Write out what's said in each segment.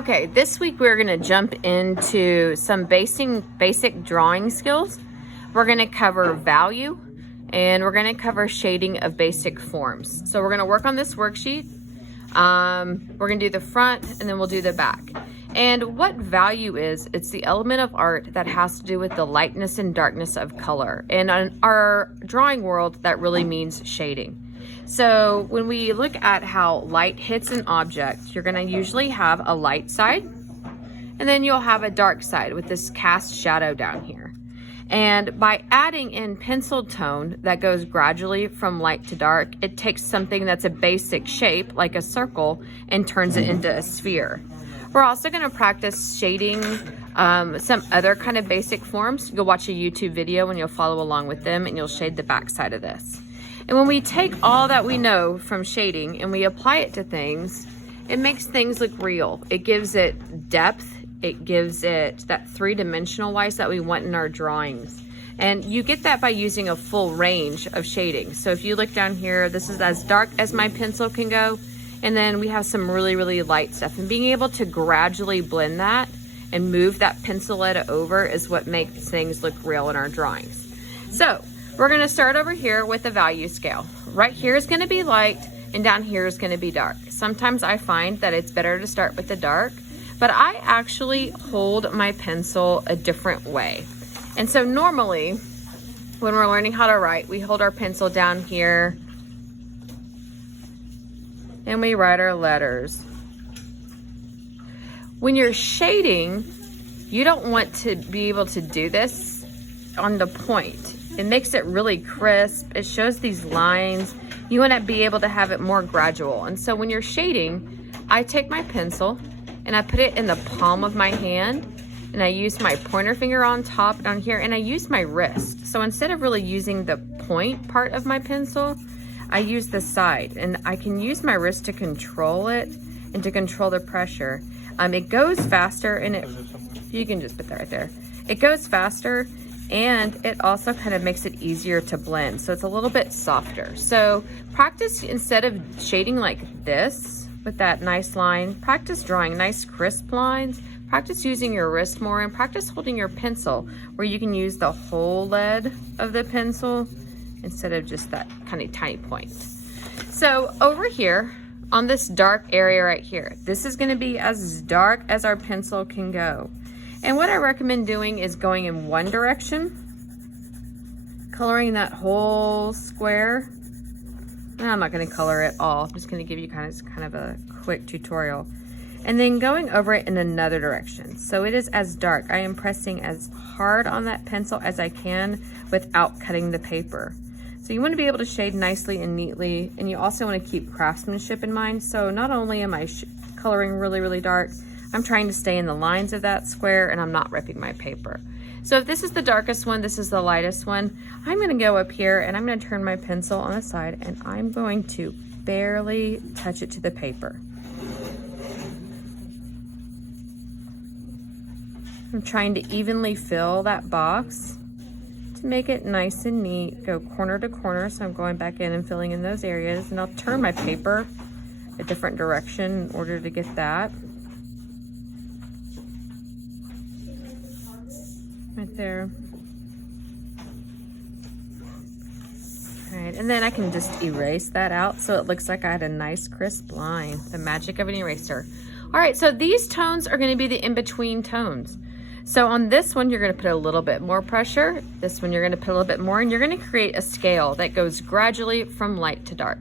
Okay, this week we're gonna jump into some basic drawing skills. We're gonna cover value and we're gonna cover shading of basic forms. So we're gonna work on this worksheet. We're gonna do the front and then we'll do the back. And what value is, it's the element of art that has to do with the lightness and darkness of color. And in our drawing world, that really means shading. So when we look at how light hits an object, you're gonna usually have a light side, and then you'll have a dark side with this cast shadow down here. And by adding in pencil tone that goes gradually from light to dark, it takes something that's a basic shape, like a circle, and turns it into a sphere. We're also gonna practice shading some other kind of basic forms. You'll watch a YouTube video and you'll follow along with them and you'll shade the back side of this. And when we take all that we know from shading and we apply it to things, it makes things look real. It gives it depth. It gives it that three-dimensional wise that we want in our drawings. And you get that by using a full range of shading. So if you look down here, this is as dark as my pencil can go. And then we have some really, really light stuff. And being able to gradually blend that and move that pencil lead over is what makes things look real in our drawings. So we're gonna start over here with the value scale. Right here is gonna be light and down here is gonna be dark. Sometimes I find that it's better to start with the dark, but I actually hold my pencil a different way. And so normally when we're learning how to write, we hold our pencil down here and we write our letters. When you're shading, you don't want to be able to do this on the point. It makes it really crisp. It shows these lines. You want to be able to have it more gradual. And so when you're shading, I take my pencil and I put it in the palm of my hand and I use my pointer finger on top down here and I use my wrist. So instead of really using the point part of my pencil, I use the side and I can use my wrist to control it and to control the pressure. It goes faster and you can just put that right there. It goes faster and it also kind of makes it easier to blend. So it's a little bit softer. So practice, instead of shading like this with that nice line, practice drawing nice crisp lines. Practice using your wrist more and practice holding your pencil where you can use the whole lead of the pencil instead of just that kind of tiny point. So over here on this dark area right here, this is gonna be as dark as our pencil can go. And what I recommend doing is going in one direction, coloring that whole square. I'm not gonna color it all. I'm just gonna give you kind of a quick tutorial. And then going over it in another direction. So it is as dark. I am pressing as hard on that pencil as I can without cutting the paper. So you wanna be able to shade nicely and neatly, and you also wanna keep craftsmanship in mind. So not only am I coloring really, really dark, I'm trying to stay in the lines of that square and I'm not ripping my paper. So if this is the darkest one, this is the lightest one, I'm gonna go up here and I'm gonna turn my pencil on the side and I'm going to barely touch it to the paper. I'm trying to evenly fill that box to make it nice and neat, go corner to corner. So I'm going back in and filling in those areas, and I'll turn my paper a different direction in order to get that. Right there. All right, and then I can just erase that out so it looks like I had a nice crisp line. The magic of an eraser. All right, so these tones are gonna be the in-between tones. So on this one, you're gonna put a little bit more pressure. This one, you're gonna put a little bit more, and you're gonna create a scale that goes gradually from light to dark.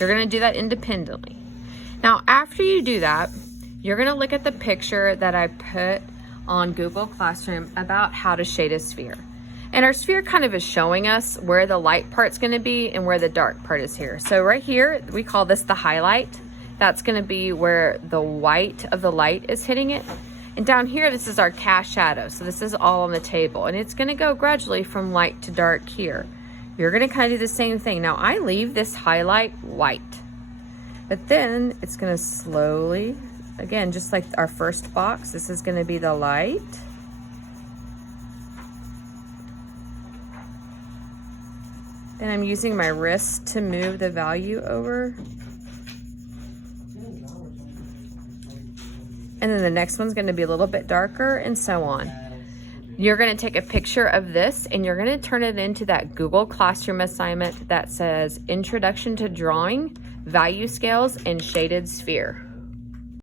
You're gonna do that independently. Now, after you do that, you're gonna look at the picture that I put on Google Classroom about how to shade a sphere. And our sphere kind of is showing us where the light part's gonna be and where the dark part is here. So right here, we call this the highlight. That's gonna be where the white of the light is hitting it. And down here, this is our cast shadow. So this is all on the table and it's gonna go gradually from light to dark here. You're gonna kind of do the same thing. Now I leave this highlight white, but then it's gonna slowly, again, just like our first box, this is gonna be the light. And I'm using my wrist to move the value over. and then the next one's going to be a little bit darker, and so on. You're going to take a picture of this and you're going to turn it into that Google Classroom assignment that says Introduction to Drawing, Value Scales, and Shaded Sphere.